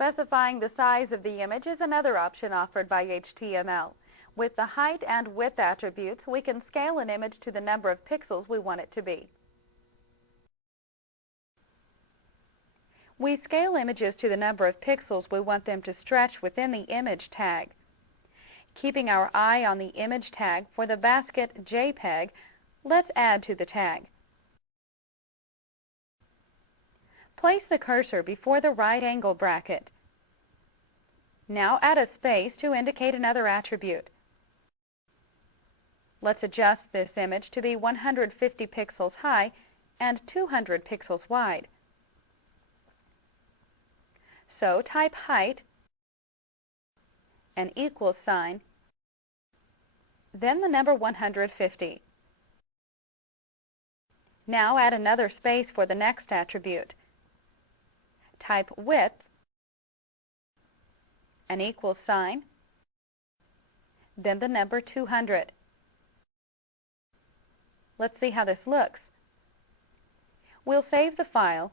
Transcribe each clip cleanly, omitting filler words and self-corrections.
Specifying the size of the image is another option offered by HTML. With the height and width attributes, we can scale an image to the number of pixels we want it to be. We scale images to the number of pixels we want them to stretch within the image tag. Keeping our eye on the image tag for the basket JPEG, let's add to the tag. Place the cursor before the right angle bracket. Now add a space to indicate another attribute. Let's adjust this image to be 150 pixels high and 200 pixels wide. So type height, an equal sign, then the number 150. Now add another space for the next attribute. Type width, an equal sign, then the number 200. Let's see how this looks. We'll save the file,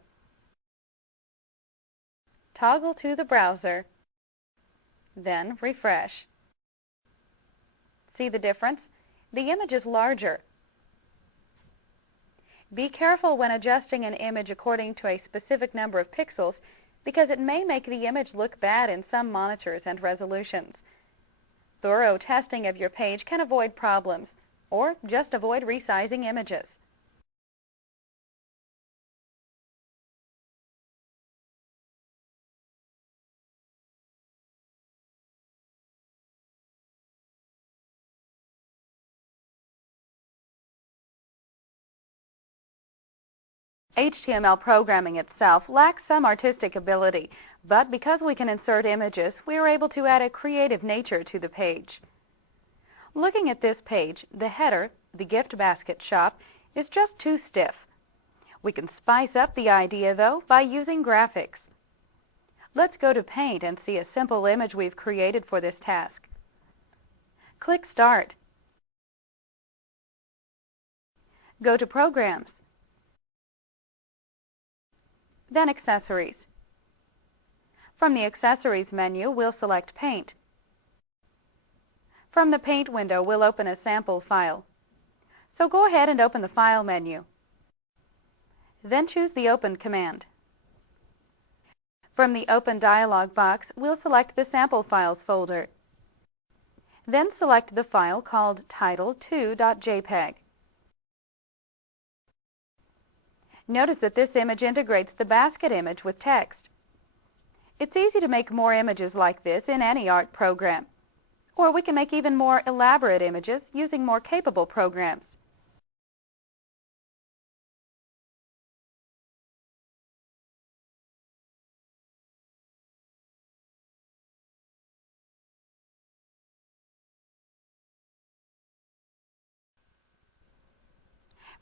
toggle to the browser, then refresh. See the difference? The image is larger. Be careful when adjusting an image according to a specific number of pixels because it may make the image look bad in some monitors and resolutions. Thorough testing of your page can avoid problems, or just avoid resizing images. HTML programming itself lacks some artistic ability, but because we can insert images, we are able to add a creative nature to the page. Looking at this page, the header, the gift basket shop, is just too stiff. We can spice up the idea, though, by using graphics. Let's go to Paint and see a simple image we've created for this task. Click Start. Go to Programs, then Accessories. From the Accessories menu, we'll select Paint. From the Paint window, we'll open a sample file. So go ahead and open the File menu. Then choose the Open command. From the Open dialog box, we'll select the Sample Files folder. Then select the file called title2.jpg. Notice that this image integrates the basket image with text. It's easy to make more images like this in any art program, or we can make even more elaborate images using more capable programs.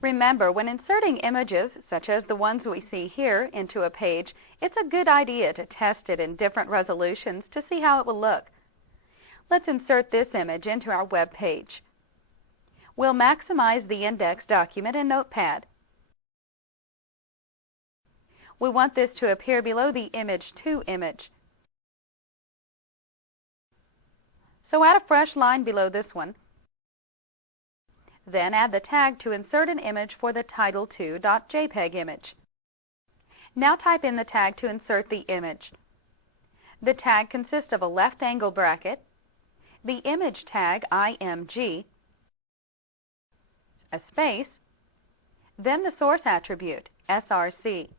Remember, when inserting images, such as the ones we see here, into a page, it's a good idea to test it in different resolutions to see how it will look. Let's insert this image into our web page. We'll maximize the index document in Notepad. We want this to appear below the Image to image. So add a fresh line below this one. Then add the tag to insert an image for the title2.jpg image. Now type in the tag to insert the image. The tag consists of a left angle bracket, the image tag img, a space, then the source attribute src.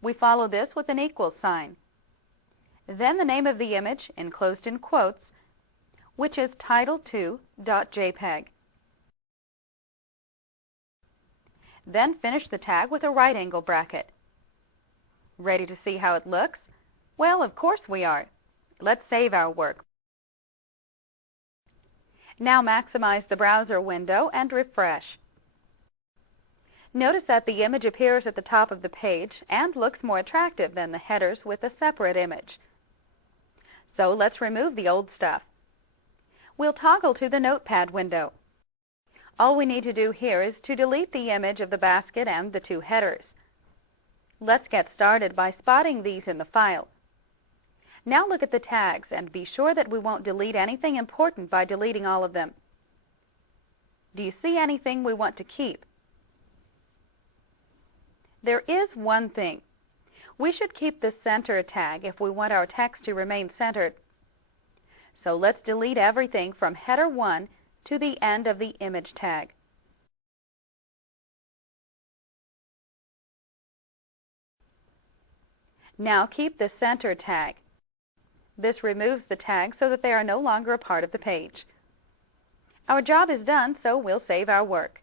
We follow this with an equal sign. Then the name of the image, enclosed in quotes, which is title2.jpg. Then finish the tag with a right angle bracket. Ready to see how it looks? Well, of course we are. Let's save our work. Now maximize the browser window and refresh. Notice that the image appears at the top of the page and looks more attractive than the headers with a separate image. So let's remove the old stuff. We'll toggle to the Notepad window. All we need to do here is to delete the image of the basket and the two headers. Let's get started by spotting these in the file. Now look at the tags and be sure that we won't delete anything important by deleting all of them. Do you see anything we want to keep? There is one thing. We should keep the center tag if we want our text to remain centered. So let's delete everything from header 1 to the end of the image tag. Now keep the center tag. This removes the tags so that they are no longer a part of the page. Our job is done, so we'll save our work.